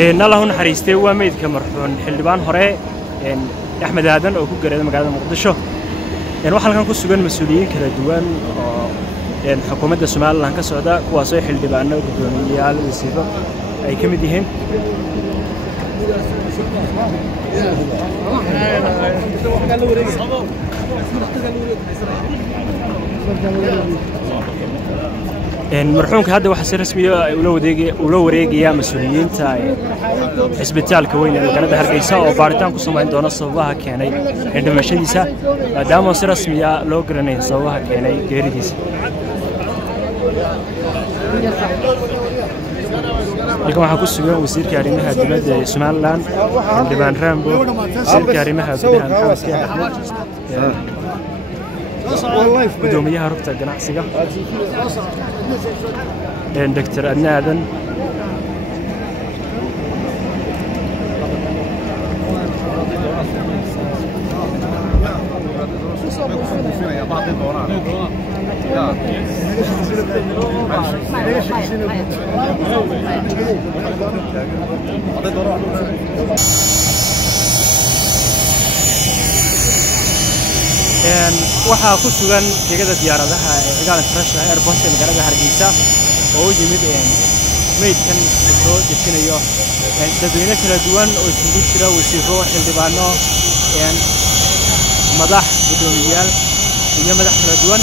الله نحريستي وميد كمرحون حلبان هراء أحمد هادن أو كجريدة مقعدة مقدشة waxaan kan ku sugan mas'uuliyiin kala duwan oo xukuumadda Soomaaliland ka socda kuwaas oo xildhibaano gudoomiyayaal wasiiro ay ka mid yihiin marxuunka hadda waxa si rasmi ah ula wareegaya mas'uuliyiinta isbitaalka weyn ee magaalada Hargeysa oo baaritaan ku sameyn doona sababaha keenay dhimashadiisa maadaama si rasmi ah loo garanayo sababaha keenay geeridiisa halkan waxaa ku sugan wasiirka arrimaha dibadda ee Soomaaliland xildhibaan Rambo wasiirka arrimaha gudaha Maxamed gudoomiyaha rugta ganacsiga Dr. Adnaadan waxaa ku sugan tigada diyaaradaha ee Cigaal International Airport ee magaalada Hargeysa oo yimid meydkan soo dejinayo dadweyne kala duwan oo isugu jira wasiiro xildhibaano madax gudoomiyayaal iyo madax kala duwan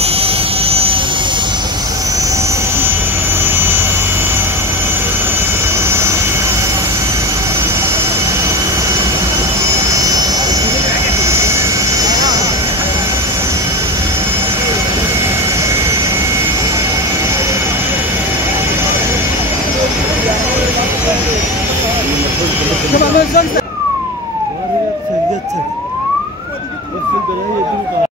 Come on,